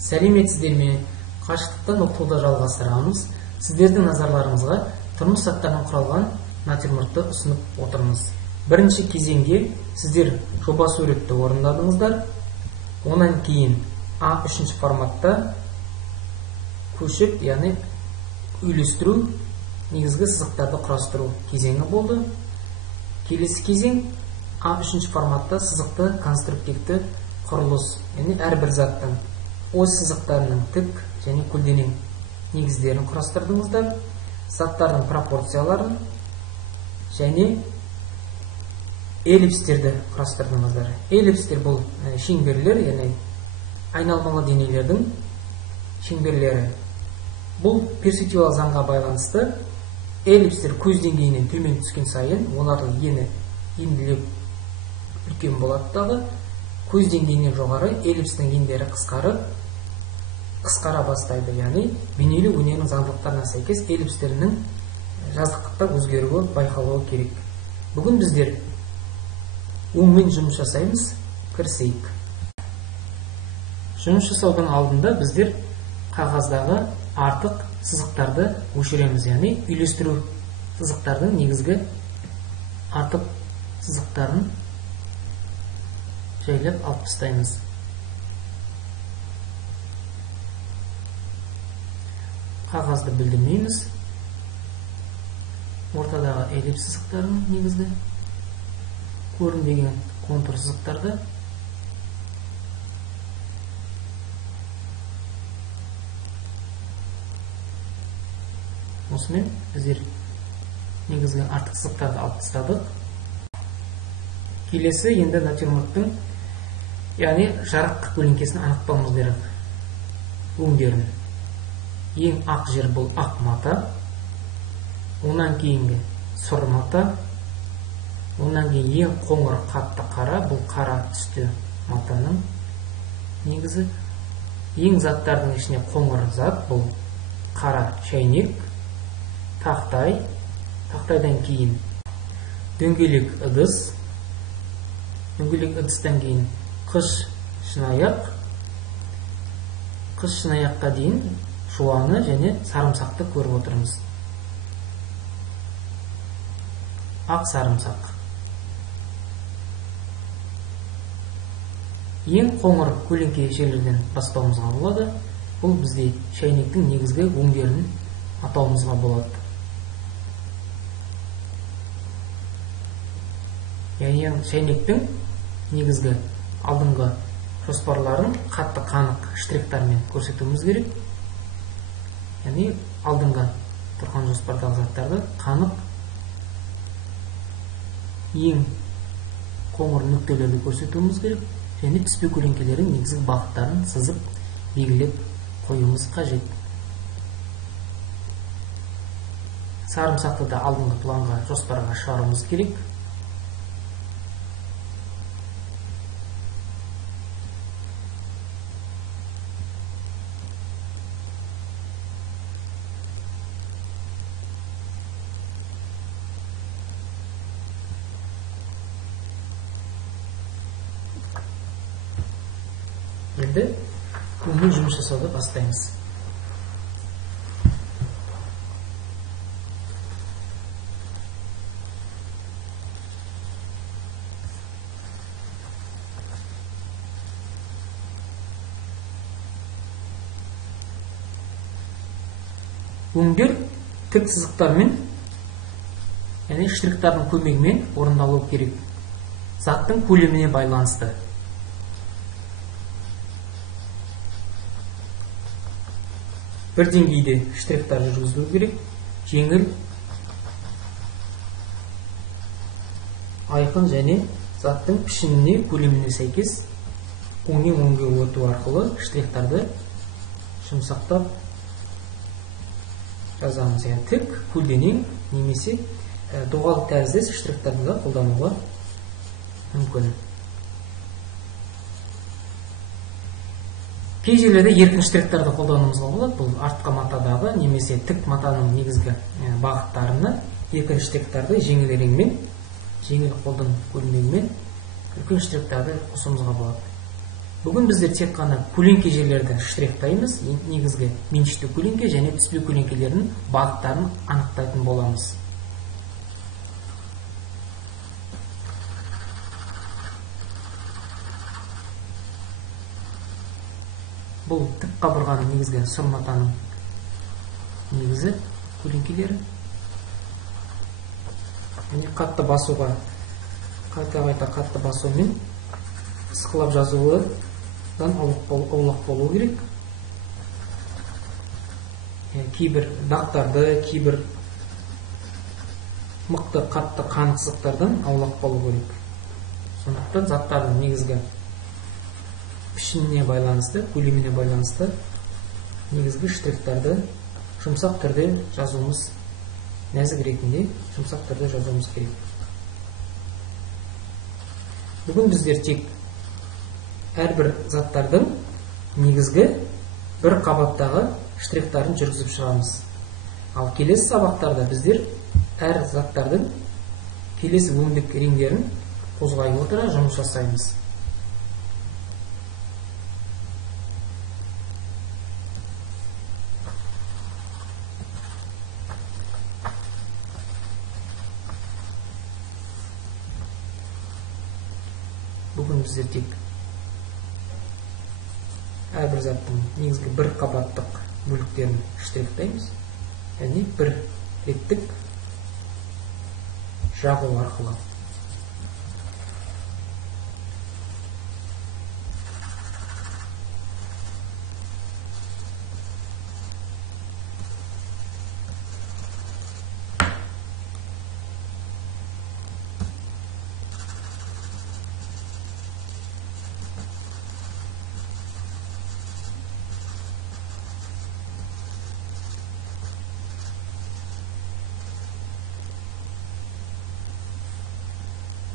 Сәлеметсіздер ме? Қашықтықтан оқытуды жалғастырамыз. Сіздердің назарларыңызға тұрмыс заттарынан құралған натюрмортты ұсынып отырмыз. Бірінші кезеңге сіздер жоба суретті орындадыңыздар. Онан кейін A3 форматта көшіп, яғни үйлестіру, негізгі сызықтарды құрастыру кезеңі болды. Келесі кезең A3 форматта сызықты конструктивті құрылыс, яғни әрбір заттың ось сызықтарының тік және көлденең негіздерін құрастырдыңыздар. Заттардың пропорцияларын және эллипстерді құрастырдыңыздар. Эллипстер бұл шеңберлер, яғни айналмалы денелердің шеңберлері. Бұл перспективалық заңға байланысты эллипстер көз деңгейінен төмен түскен сайын олардың ені енділеп үлкен болады дағы, көз деңгейінен жоғары эллипстің ендері қысқара бастайды. Яғни бейнелеу өнерінің заңдылықтарына сәйкес эллипстерінің жазықтықта өзгеруі байқалуы керек. Бүгін біздер оңмен жұмыс жасаймыз, кірісейік. Жұмыс жасаудың алдында біздер қағаздағы артық сызықтарды өшіреміз, яғни үйлестіру сызықтардың негізгі артық сызықтарын жайлап алып тастаймыз. Қағазды бүлдірмейміз. Ортадағы эллипс сызықтарын негізгі көрінбеген контур сызықтарды осымен біздер негізгі артық сызықтарды алып тастадық. Келесі енді натюрморттың, яғни жарық көлеңкесін анықтауымыз керек. Өңдерін. Ең ақ жер бұл ақ мата, онан кейінгі сұр мата, онан кейін ең қоңыр қатты қара, бұл қара түсті матаның негізі. Ең заттардың ішіне қоңыр зат бұл қара шәйнек, тақтай, тақтайдан кейін дөңгелек ыдыс, дөңгелек ыдыстан кейін қыш шынаяқ, қыш шынаяққа дейін жуаны және сарымсақты көріп отырмыз. Ақ сарымсақ. Ең қоңыр көлеңке жерлерден бастауымызға болады. Бұл бізде шәйнектің негізгі өңдерін атауымызға болады. Яғни шәйнектің негізгі алдыңғы жоспарларын қатты қанық штрихтармен көрсетуіміз керек. Яғни алдыңғы тұрған жоспардағы заттарды қанық ең қоңыр нүктелерді көрсетуіміз керек, және түспе көлеңкелердің негізгі бағыттарын сызып белгілеп қоюымыз қажет. Сарымсақты да алдыңғы планға жоспарға шығаруымыз керек. Енді өңмен жұмыс жасауды бастаймыз. Өңдер тік сызықтармен, яғни штрихтардың көмегімен орындалу керек. Заттың көлеміне байланысты. Бір деңгейде штрихтар жүргізілу керек. Жеңіл, айқын және заттың пішініне, көлеміне сәйкес өңнен өңге өту арқылы штрихтарды жұмсақтап жазамыз. Яғни тік, көлденең немесе доғалық тәріздес штрихтарды да қолдануға мүмкін. Кей жерлерде еркін штрихтарды қолдануымызға болады. Бұл артқы матадағы немесе тік матаның негізгі бағыттарына еркін штрихтарды жеңіл ереңмен, жеңіл қолдың көмегімен үлкен штрихтарды қосуымызға болады. Бүгін біздер тек қана көлеңке жерлерді штрихтаймыз, негізгі меншікті көлеңке және түспе көлеңкелердің бағыттарын анықтайтын боламыз. Бұл тік қабырғаның негізгі сұр матаның негізі көлеңкелері. Қатты басуға, қайта қатты басумен ысқылап жазуыдан аулақ болу керек. Кейбір дақтарды, кейбір мықты қатты қанық сызықтардан аулақ болу керек. Сондықтан заттардың негізгі пішініне байланысты, көлеміне байланысты негізгі штрихтарды жұмсақ түрде жазуымыз, нәзік ретінде жұмсақ түрде жазуымыз керек. Бүгін біздер тек әрбір заттардың негізгі бір қабаттағы штрихтарын жүргізіп шығамыз. Ал келесі сабақтарда біздер әр заттардың келесі өңдік реңдерін қозғай отыра жұмыс жасаймыз. Бүгін біздер тек әрбір заттың негізгі бір қабаттық бөліктерін штрихтаймыз, яғни бір реттік жағу арқылы.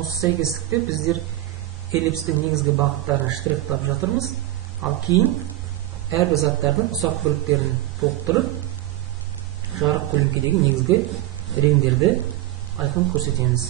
Осы сәйкестікте біздер эллипстің негізгі бағыттарын штрихтап жатырмыз, ал кейін әрбір заттардың ұсақ бөліктерін толықтырып, жарық көлеңкедегі негізгі реңдерді айқын көрсетеміз.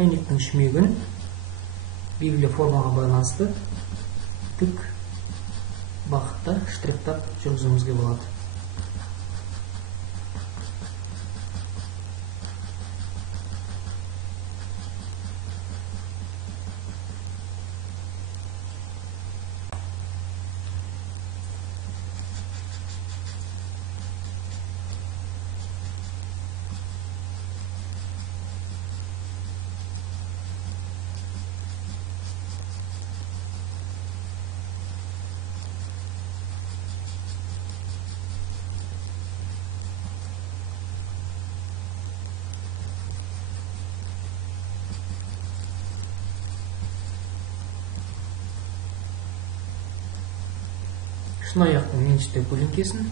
Шайнектің шүмегін белгілі формаға байланысты тік бағытта штрихтап жүргізуімізге болады. Шын аяқтың меншікті көлеңкесін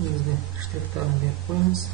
негізгі штрихтарын беріп қойыңыз.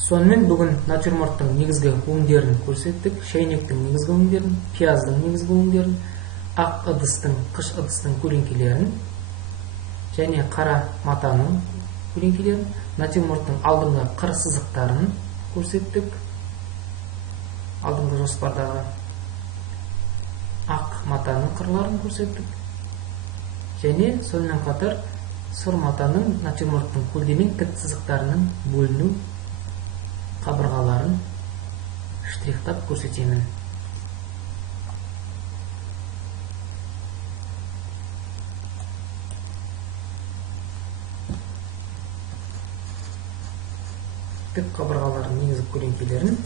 Сонымен бүгін натюрморттың негізгі өңдерін көрсеттік. Шәйнектің негізгі өңдерін, пияздың негізгі өңдерін, ақ ыдыстың, қыш ыдыстың көлеңкелерін және қара матаның көлеңкелерін, натюрморттың алдыңғы қыр сызықтарын көрсеттік. Алдыңғы жоспардағы ақ матаның қырларын көрсеттік. Және сонымен қатар сұр матаның натюрморттың көлденең тік сызықтарының бөліну қабырғаларын штрихтап көрсетемін. Тік қабырғалардың негізгі көлеңкелерін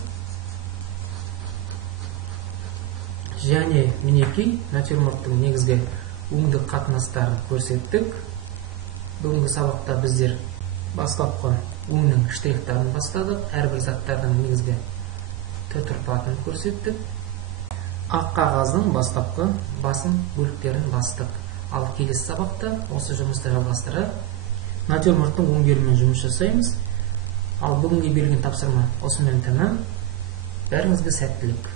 және мінекей натюрморттың негізгі өңдік қатынастарын көрсеттік. Бүгінгі сабақта біздер бастапқы өңнің штрихтарын бастадық, әрбір заттардың негізгі тұрпатын көрсеттік. Ақ қағаздың бастапқы басым бөліктерін бастық. Ал келесі сабақта осы жұмысты жалғастыра натюрморттың өңдерімен жұмыс жасаймыз. Ал бүгінге берілген тапсырма осымен тәмам. Бәріңізге сәттілік.